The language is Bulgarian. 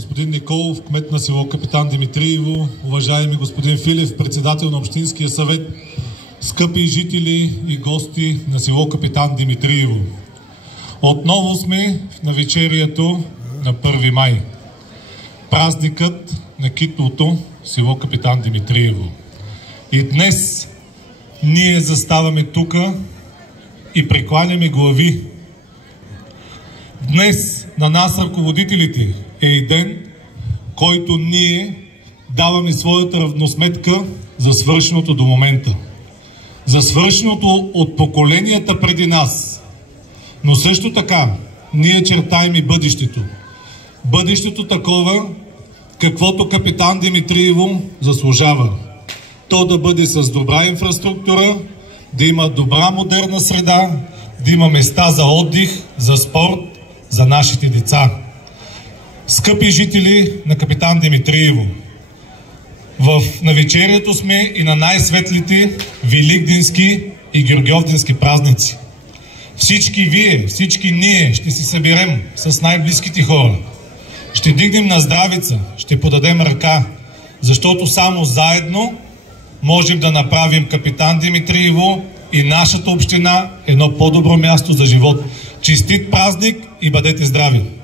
господин Николов, кмет на село Капитан Димитриево, уважаеми господин Филев, председател на Общинския съвет, скъпи жители и гости на село Капитан Димитриево. Отново сме в навечерието на 1 май. Празникът на китлото село Капитан Димитриево. И днес ние заставаме тука и прекланяме глави. Днес на нас, ръководителите, е и ден, който ние даваме своята равносметка за свършеното до момента. За свършеното от поколенията преди нас. Но също така, ние чертаем и бъдещето. Бъдещето такова, каквото Капитан Димитриево заслужава. То да бъде с добра инфраструктура, да има добра модерна среда, да има места за отдих, за спорт, за нашите деца. Скъпи жители на Капитан Димитриево, в навечерието сме и на най-светлите великденски и георгиовденски празници. Всички вие, всички ние ще се съберем с най-близките хора. Ще дигнем на здравица, ще подадем ръка, защото само заедно можем да направим Капитан Димитриево и нашата община едно по-добро място за живот. Честит празник и бъдете здрави!